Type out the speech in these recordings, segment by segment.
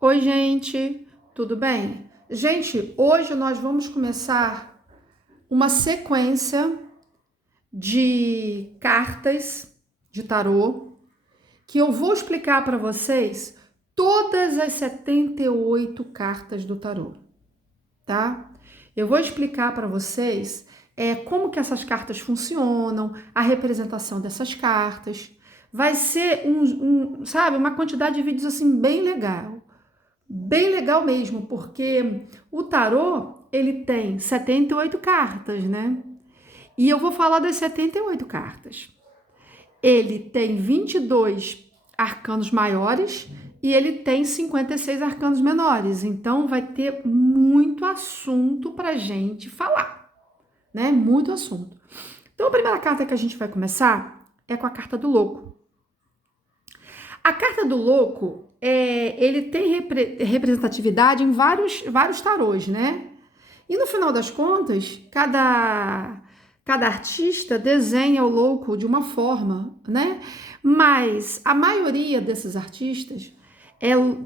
Oi, gente, tudo bem? Gente, hoje nós vamos começar uma sequência de cartas de tarô que eu vou explicar para vocês todas as 78 cartas do tarô, tá? Eu vou explicar para vocês como que essas cartas funcionam, a representação dessas cartas. Vai ser sabe, uma quantidade de vídeos assim bem legal. Bem legal mesmo, porque o tarô, ele tem 78 cartas, né? E eu vou falar das 78 cartas. Ele tem 22 arcanos maiores e ele tem 56 arcanos menores. Então vai ter muito assunto pra gente falar, né? Muito assunto. Então a primeira carta que a gente vai começar é com a carta do louco. A carta do louco, ele tem representatividade em vários tarôs, né? E no final das contas, cada artista desenha o louco de uma forma, né? Mas a maioria desses artistas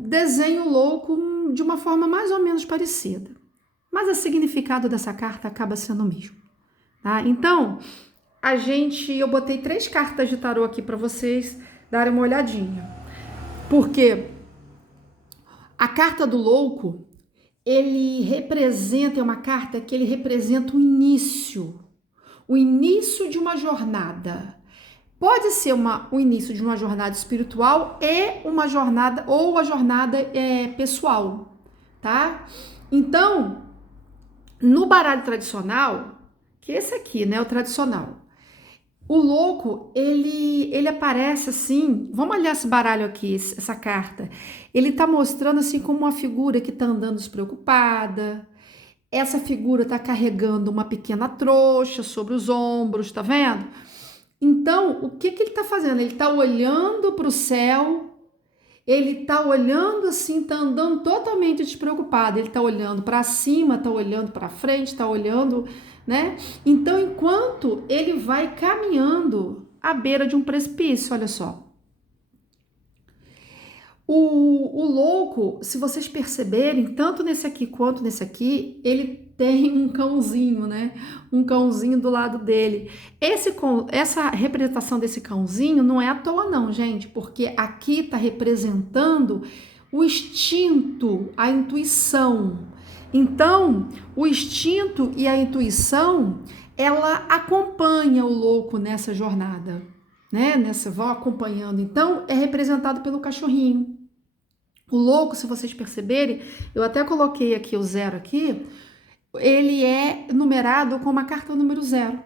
desenha o louco de uma forma mais ou menos parecida. Mas o significado dessa carta acaba sendo o mesmo, tá? Então, eu botei 3 cartas de tarô aqui para vocês darem uma olhadinha. Porque a carta do louco, é uma carta que ele representa o início de uma jornada. Pode ser o início de uma jornada espiritual e uma jornada, ou a jornada pessoal, tá? Então, no baralho tradicional, que esse aqui, né, o tradicional, o louco, ele aparece assim. Vamos olhar esse baralho aqui, essa carta. Ele tá mostrando assim como uma figura que tá andando despreocupada. Essa figura tá carregando uma pequena trouxa sobre os ombros, tá vendo? Então, o que que ele tá fazendo? Ele tá olhando para o céu. Ele tá olhando assim, tá andando totalmente despreocupado. Ele tá olhando para cima, tá olhando para frente, tá olhando, né? Então, enquanto ele vai caminhando à beira de um precipício, olha só. O louco, se vocês perceberem, tanto nesse aqui quanto nesse aqui, ele tem um cãozinho, né? Um cãozinho do lado dele. Essa representação desse cãozinho não é à toa, não, gente, porque aqui está representando o instinto, a intuição. Então, o instinto e a intuição, ela acompanha o louco nessa jornada, né? Vão acompanhando. Então, é representado pelo cachorrinho. O louco, se vocês perceberem, eu até coloquei aqui o 0 aqui, ele é numerado com a carta número 0.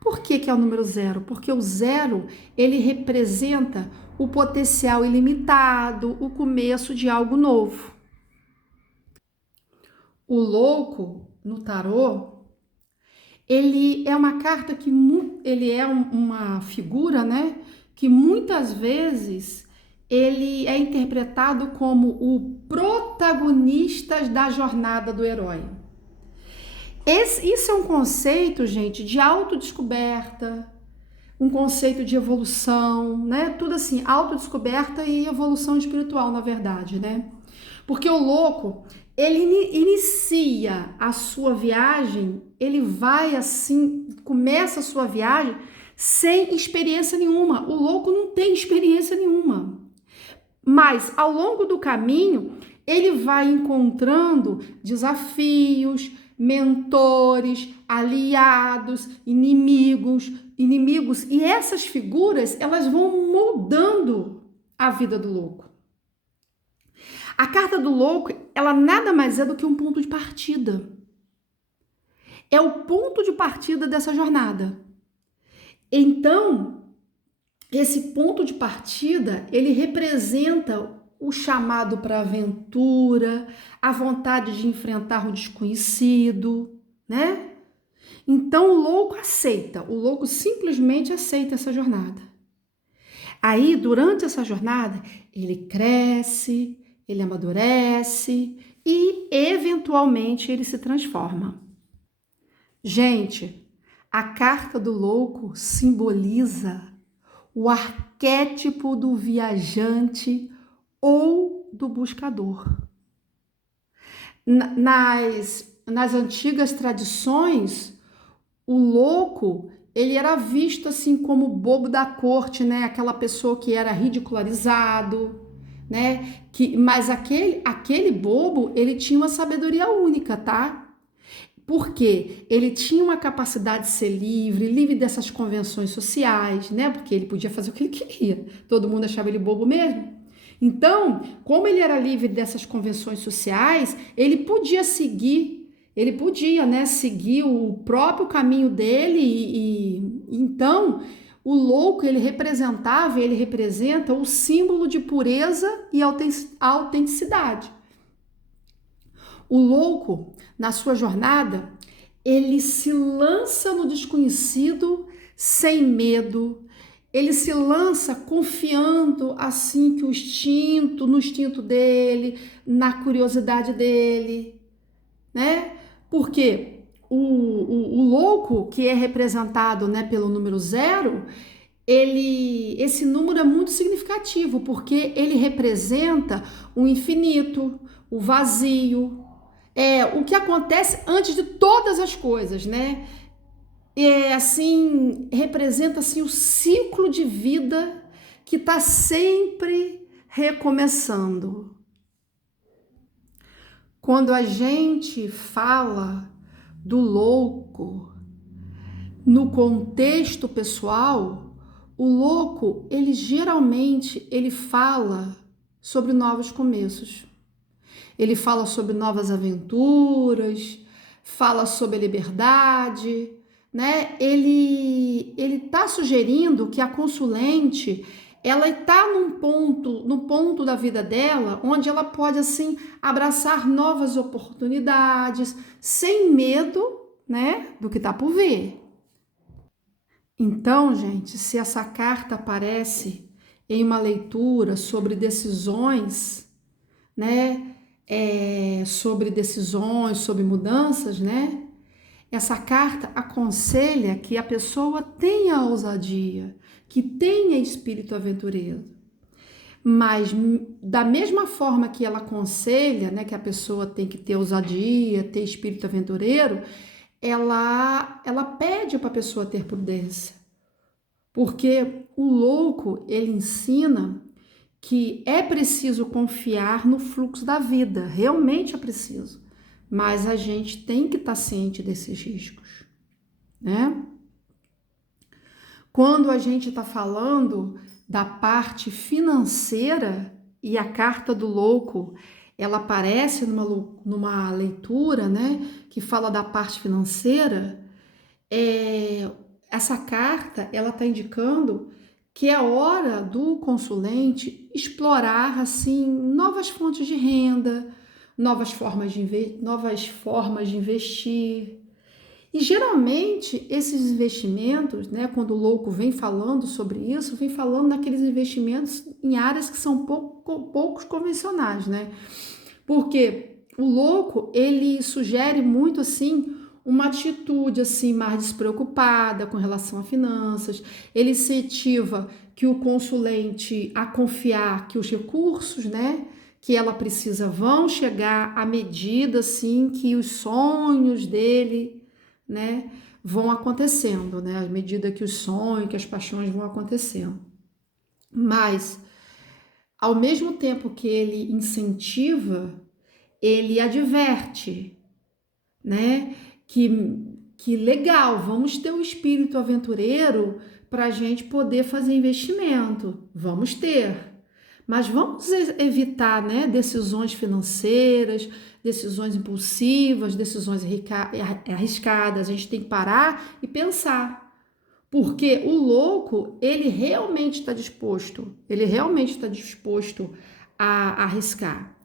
Por que é o número 0? Porque o 0, ele representa o potencial ilimitado, o começo de algo novo. O louco, no tarô, ele é uma carta que ele é uma figura, né, que muitas vezes ele é interpretado como o protagonista da jornada do herói. Isso é um conceito, gente, de autodescoberta, um conceito de evolução, né? Tudo assim, autodescoberta e evolução espiritual, na verdade, né? Porque o louco, ele inicia a sua viagem, ele vai assim, começa a sua viagem sem experiência nenhuma. O louco não tem experiência nenhuma. Mas ao longo do caminho, ele vai encontrando desafios, mentores, aliados, inimigos, e essas figuras, elas vão moldando a vida do louco. A carta do louco, ela nada mais é do que um ponto de partida. É o ponto de partida dessa jornada. Então, esse ponto de partida, ele representa o chamado para a aventura, a vontade de enfrentar o desconhecido, né? Então o louco simplesmente aceita essa jornada. Aí, durante essa jornada, ele cresce, ele amadurece e, eventualmente, ele se transforma. Gente, a carta do louco simboliza o arquétipo do viajante ou do buscador. Nas antigas tradições, o louco, ele era visto assim como o bobo da corte, né? Aquela pessoa que era ridicularizado, né? Mas aquele bobo, ele tinha uma sabedoria única, tá? Porque ele tinha uma capacidade de ser livre, livre dessas convenções sociais, né? Porque ele podia fazer o que ele queria. Todo mundo achava ele bobo mesmo. Então, como ele era livre dessas convenções sociais, ele podia, né, seguir o próprio caminho dele então o louco ele representa o símbolo de pureza e autenticidade. O louco, na sua jornada, ele se lança no desconhecido sem medo. Ele se lança confiando assim que no instinto dele, na curiosidade dele, né? Porque o louco, que é representado, né, pelo número 0, esse número é muito significativo, porque ele representa o infinito, o vazio, o que acontece antes de todas as coisas, né? Assim, representa assim o ciclo de vida que está sempre recomeçando. Quando a gente fala do louco no contexto pessoal, o louco, ele fala sobre novos começos. Ele fala sobre novas aventuras, fala sobre liberdade, né? Ele tá sugerindo que a consulente ela está no ponto da vida dela onde ela pode assim abraçar novas oportunidades sem medo, né, do que tá por vir. Então, gente, se essa carta aparece em uma leitura sobre decisões, né, sobre mudanças, né? Essa carta aconselha que a pessoa tenha ousadia, que tenha espírito aventureiro. Mas da mesma forma que ela aconselha, né, que a pessoa tem que ter ousadia, ter espírito aventureiro, ela pede para a pessoa ter prudência. Porque o louco, ele ensina que é preciso confiar no fluxo da vida, realmente é preciso, mas a gente tem que estar ciente desses riscos, né? Quando a gente está falando da parte financeira e a carta do louco, ela aparece numa leitura, né, que fala da parte financeira, essa carta, ela está indicando que é hora do consulente explorar assim novas fontes de renda, novas formas de investir. E geralmente esses investimentos, né, quando o louco vem falando sobre isso, vem falando naqueles investimentos em áreas que são poucos convencionais, né? Porque o louco, ele sugere muito assim uma atitude assim mais despreocupada com relação a finanças. Ele incentiva que o consulente a confiar que os recursos, né, que ela precisa vão chegar à medida assim que os sonhos dele, né, vão acontecendo, né, à medida que os sonhos, que as paixões vão acontecendo. Mas ao mesmo tempo que ele incentiva, ele adverte, né? Que legal, vamos ter um espírito aventureiro para a gente poder fazer investimento. Vamos ter. Mas vamos evitar, né, decisões financeiras, decisões impulsivas, decisões arriscadas. A gente tem que parar e pensar. Porque o louco, ele realmente está disposto a arriscar,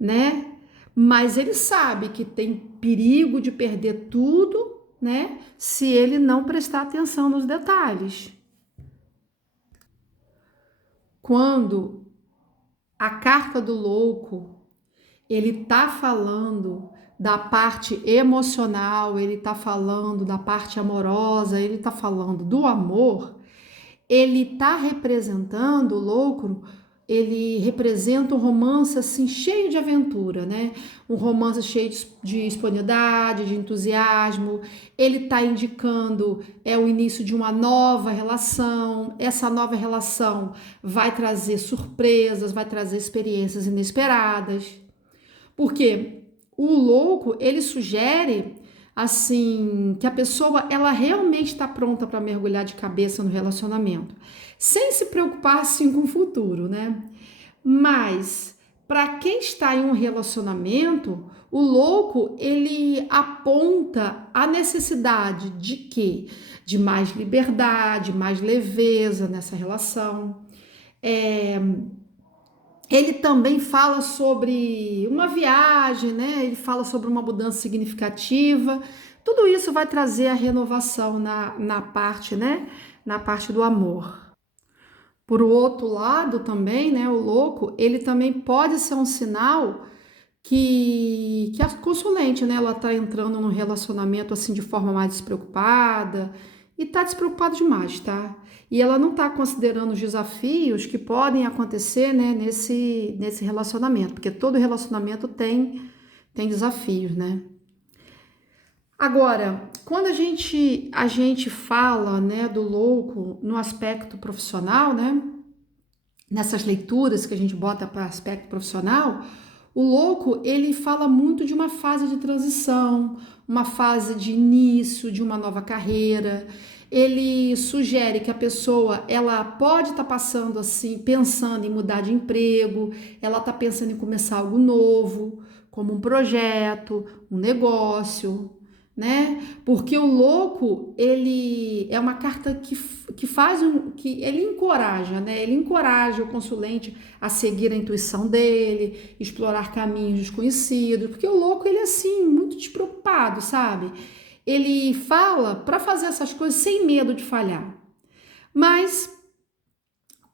né? Mas ele sabe que tem perigo de perder tudo, né? Se ele não prestar atenção nos detalhes. Quando a carta do louco, ele tá falando da parte emocional, ele tá falando da parte amorosa, ele tá falando do amor, ele tá representando o louco ele representa um romance assim cheio de aventura, né? Um romance cheio de espontaneidade, de entusiasmo. Ele está indicando o início de uma nova relação. Essa nova relação vai trazer surpresas, vai trazer experiências inesperadas. Porque o louco, ele sugere assim que a pessoa ela realmente está pronta para mergulhar de cabeça no relacionamento, sem se preocupar assim com o futuro, né? Mas para quem está em um relacionamento, o louco ele aponta a necessidade de quê? De mais liberdade, mais leveza nessa relação. Ele também fala sobre uma viagem, né? Ele fala sobre uma mudança significativa. Tudo isso vai trazer a renovação na parte, né? Na parte do amor. Por outro lado, também, né? O louco, ele também pode ser um sinal que a consulente, né? Ela tá entrando num relacionamento assim de forma mais despreocupada e tá despreocupada demais, tá? E ela não tá considerando os desafios que podem acontecer, né? Nesse relacionamento, porque todo relacionamento tem desafios, né? Agora, quando a gente fala, né, do louco no aspecto profissional, né? Nessas leituras que a gente bota para aspecto profissional, o louco, ele fala muito de uma fase de transição, uma fase de início de uma nova carreira. Ele sugere que a pessoa, ela pode estar passando assim, pensando em mudar de emprego, ela está pensando em começar algo novo, como um projeto, um negócio, né? Porque o louco, ele é uma carta que faz que ele encoraja, né? Ele encoraja o consulente a seguir a intuição dele, explorar caminhos desconhecidos, porque o louco ele é assim, muito despreocupado, sabe? Ele fala para fazer essas coisas sem medo de falhar. Mas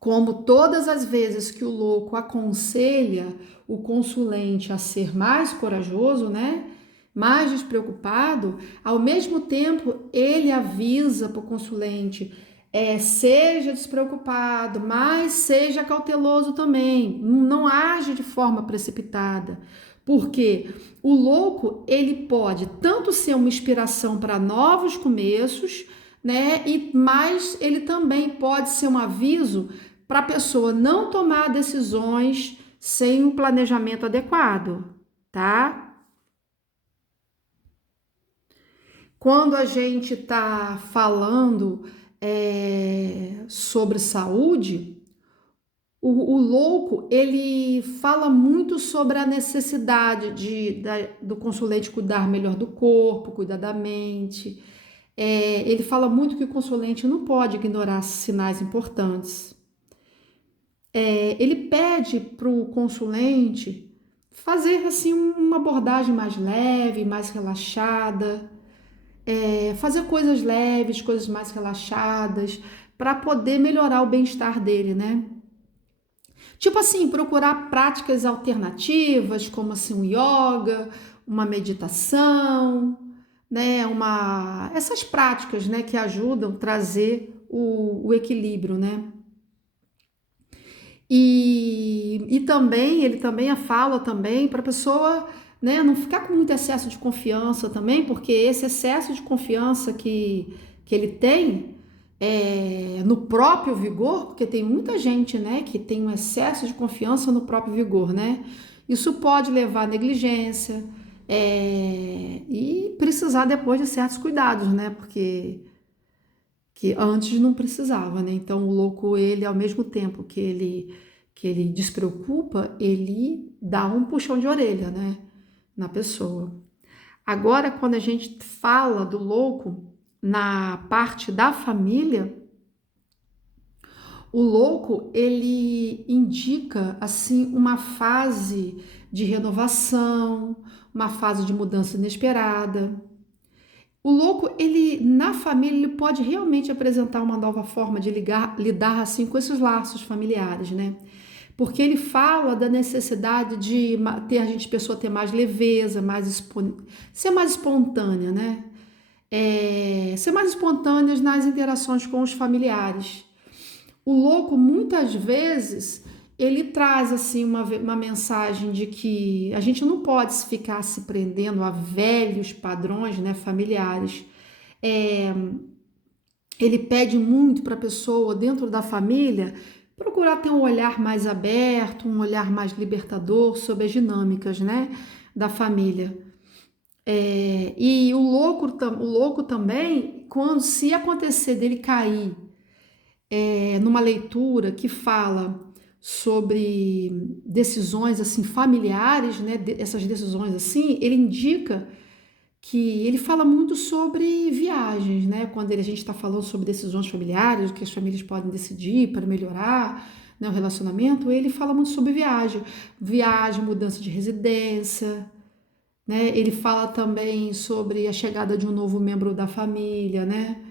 como todas as vezes que o louco aconselha o consulente a ser mais corajoso, né? Mais despreocupado, ao mesmo tempo ele avisa para o consulente, seja despreocupado, mas seja cauteloso também, não age de forma precipitada, porque o louco ele pode tanto ser uma inspiração para novos começos, né? Mas ele também pode ser um aviso para a pessoa não tomar decisões sem um planejamento adequado, tá? Quando a gente está falando sobre saúde, o louco ele fala muito sobre a necessidade do consulente cuidar melhor do corpo, cuidar da mente. Ele fala muito que o consulente não pode ignorar sinais importantes. Ele pede para o consulente fazer assim uma abordagem mais leve, mais relaxada, fazer coisas leves, coisas mais relaxadas, para poder melhorar o bem-estar dele, né? Tipo assim, procurar práticas alternativas, como assim um yoga, uma meditação, né? Essas práticas, né, que ajudam a trazer o equilíbrio, né? E também, ele também fala também para a pessoa, né, não ficar com muito excesso de confiança também, porque esse excesso de confiança que ele tem no próprio vigor, porque tem muita gente, né, que tem um excesso de confiança no próprio vigor, né? Isso pode levar à negligência, e precisar depois de certos cuidados, né? Porque que antes não precisava, né? Então o louco, ele ao mesmo tempo que ele despreocupa, ele dá um puxão de orelha, né, na pessoa. Agora, quando a gente fala do louco na parte da família, o louco, ele indica assim uma fase de renovação, uma fase de mudança inesperada. O louco, ele na família, ele pode realmente apresentar uma nova forma de lidar assim com esses laços familiares, né? Porque ele fala da necessidade de ter pessoa ter mais leveza, ser mais espontânea, né? Ser mais espontâneas nas interações com os familiares. O louco, muitas vezes, ele traz assim uma mensagem de que a gente não pode ficar se prendendo a velhos padrões, né, familiares. É, ele pede muito para a pessoa dentro da família procurar ter um olhar mais aberto, um olhar mais libertador sobre as dinâmicas, né, da família. E o louco também, quando se acontecer dele cair numa leitura que fala sobre decisões assim familiares, né? Essas decisões assim, ele indica que ele fala muito sobre viagens, né? Quando a gente está falando sobre decisões familiares, o que as famílias podem decidir para melhorar, né, o relacionamento, ele fala muito sobre viagem, mudança de residência, né? Ele fala também sobre a chegada de um novo membro da família, né?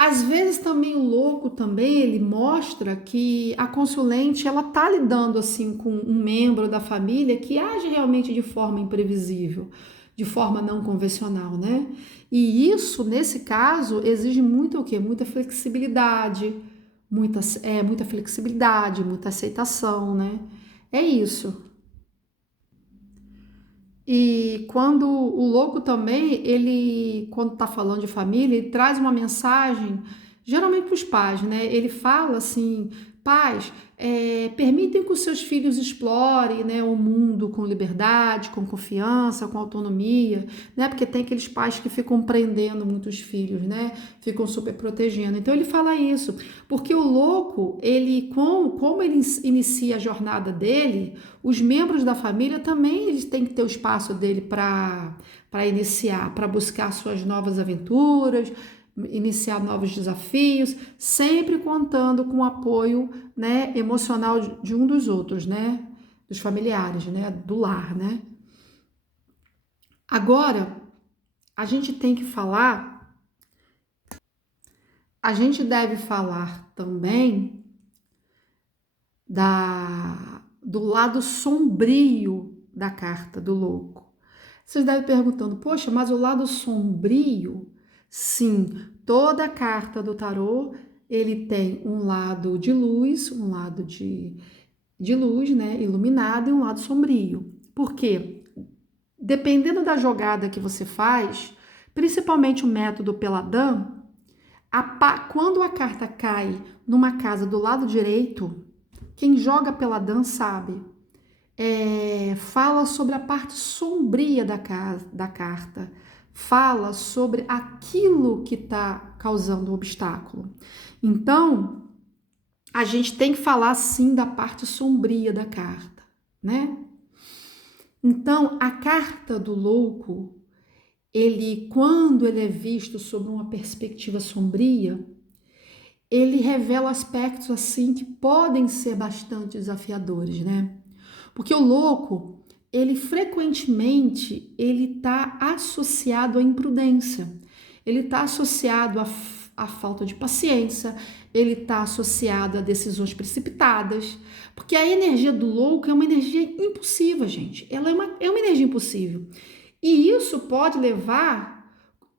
Às vezes também o louco também ele mostra que a consulente ela tá lidando assim com um membro da família que age realmente de forma imprevisível, de forma não convencional, né? E isso nesse caso exige muito o quê? Muita flexibilidade, muita aceitação, né? É isso. E quando o louco também, ele, quando tá falando de família, ele traz uma mensagem, geralmente para os pais, né? Ele fala assim, pais, permitem que os seus filhos explorem, né, o mundo com liberdade, com confiança, com autonomia, né? Porque tem aqueles pais que ficam prendendo muitos filhos, né? Ficam super protegendo. Então ele fala isso, porque o louco, ele, como ele inicia a jornada dele, os membros da família também eles têm que ter o espaço dele para iniciar, para buscar suas novas aventuras, iniciar novos desafios, sempre contando com o apoio, né, emocional de um dos outros, né, dos familiares, né, do lar, né. Agora, a gente tem que falar, a gente deve falar também do lado sombrio da carta do louco. Vocês devem perguntando, poxa, mas o lado sombrio? Sim, toda carta do tarô, ele tem um lado de luz, um lado de luz, né, iluminado e um lado sombrio. Por quê? Dependendo da jogada que você faz, principalmente o método Peladam, quando a carta cai numa casa do lado direito, quem joga Peladam sabe, fala sobre a parte sombria da carta, fala sobre aquilo que está causando o obstáculo. Então, a gente tem que falar sim da parte sombria da carta, né? Então, a carta do louco, quando ele é visto sob uma perspectiva sombria, ele revela aspectos assim que podem ser bastante desafiadores, né? Porque o louco, ele frequentemente, ele está associado à imprudência, ele está associado à falta de paciência, ele está associado a decisões precipitadas, porque a energia do louco é uma energia impulsiva, gente, ela é uma energia impulsiva, e isso pode levar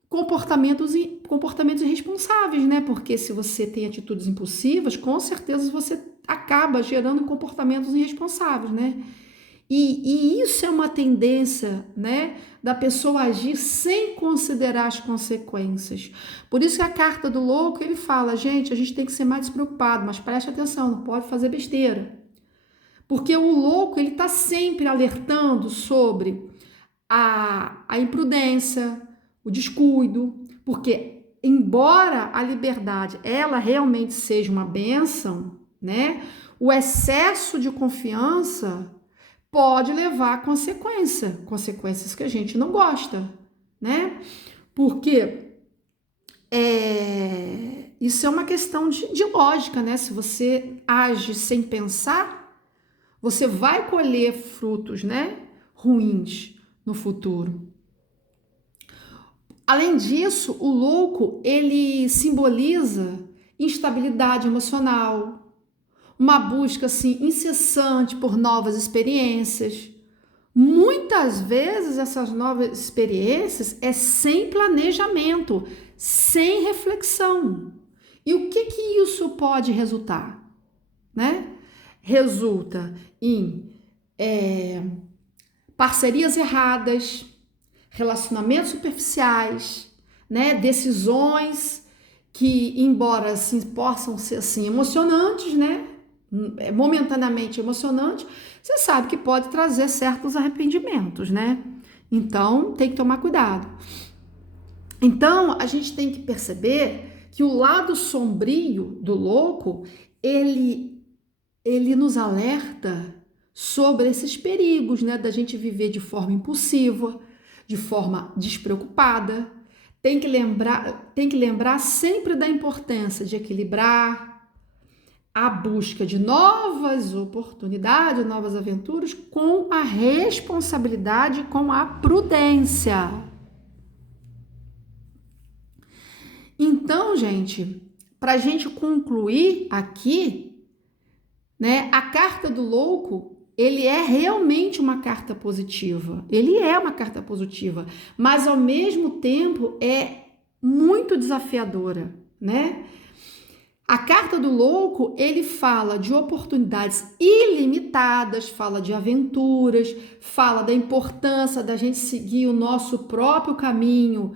comportamentos irresponsáveis, né? Porque se você tem atitudes impulsivas, com certeza você acaba gerando comportamentos irresponsáveis, né? E isso é uma tendência, né, da pessoa agir sem considerar as consequências. Por isso que a carta do louco, ele fala, gente, a gente tem que ser mais despreocupado, mas preste atenção, não pode fazer besteira. Porque o louco, ele está sempre alertando sobre a imprudência, o descuido, porque embora a liberdade, ela realmente seja uma bênção, né, o excesso de confiança pode levar a consequências que a gente não gosta, né? Porque isso é uma questão de lógica, né? Se você age sem pensar, você vai colher frutos, né, ruins no futuro. Além disso, o louco, ele simboliza instabilidade emocional, uma busca assim incessante por novas experiências. Muitas vezes essas novas experiências é sem planejamento, sem reflexão. E o que isso pode resultar, né? Resulta em parcerias erradas, relacionamentos superficiais, né? Decisões que, embora assim, possam ser assim emocionantes, né? Momentaneamente emocionante, você sabe que pode trazer certos arrependimentos, né? Então, tem que tomar cuidado. Então, a gente tem que perceber que o lado sombrio do louco, ele nos alerta sobre esses perigos, né? Da gente viver de forma impulsiva, de forma despreocupada. Tem que lembrar sempre da importância de equilibrar a busca de novas oportunidades, novas aventuras, com a responsabilidade, com a prudência. Então, gente, para a gente concluir aqui, né, a carta do louco, ele é realmente uma carta positiva. Ele é uma carta positiva, mas ao mesmo tempo é muito desafiadora, né? A carta do louco, ele fala de oportunidades ilimitadas, fala de aventuras, fala da importância da gente seguir o nosso próprio caminho,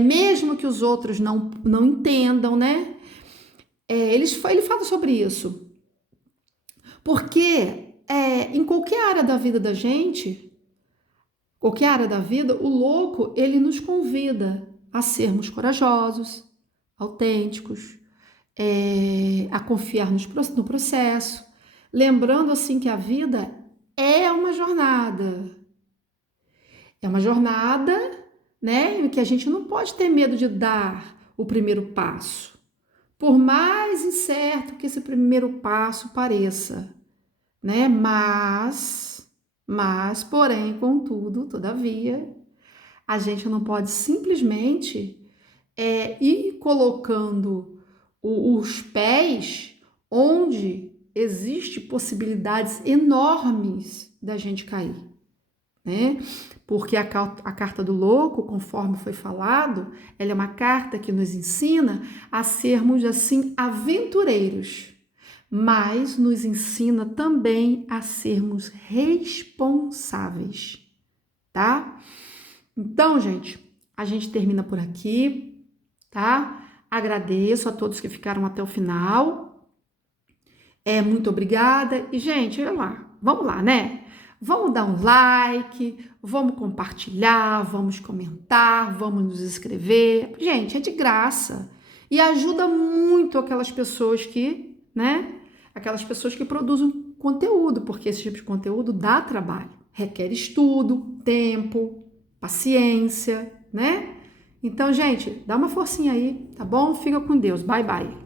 mesmo que os outros não entendam, né? Ele fala sobre isso. Porque em qualquer área da vida da gente, qualquer área da vida, o louco, ele nos convida a sermos corajosos, autênticos, a confiar no processo, lembrando assim que a vida é uma jornada. É uma jornada, né, em que a gente não pode ter medo de dar o primeiro passo. Por mais incerto que esse primeiro passo pareça, né? Porém, contudo, todavia, a gente não pode simplesmente ir colocando os pés onde existe possibilidades enormes da gente cair, né? Porque a carta do louco, conforme foi falado, ela é uma carta que nos ensina a sermos assim aventureiros, mas nos ensina também a sermos responsáveis, tá? Então, gente, a gente termina por aqui, tá? Agradeço a todos que ficaram até o final. Muito obrigada. E, gente, olha lá, vamos lá, né? Vamos dar um like, vamos compartilhar, vamos comentar, vamos nos inscrever. Gente, é de graça. E ajuda muito aquelas pessoas que, né? Aquelas pessoas que produzem conteúdo, porque esse tipo de conteúdo dá trabalho. Requer estudo, tempo, paciência, né? Então, gente, dá uma forcinha aí, tá bom? Fica com Deus. Bye, bye.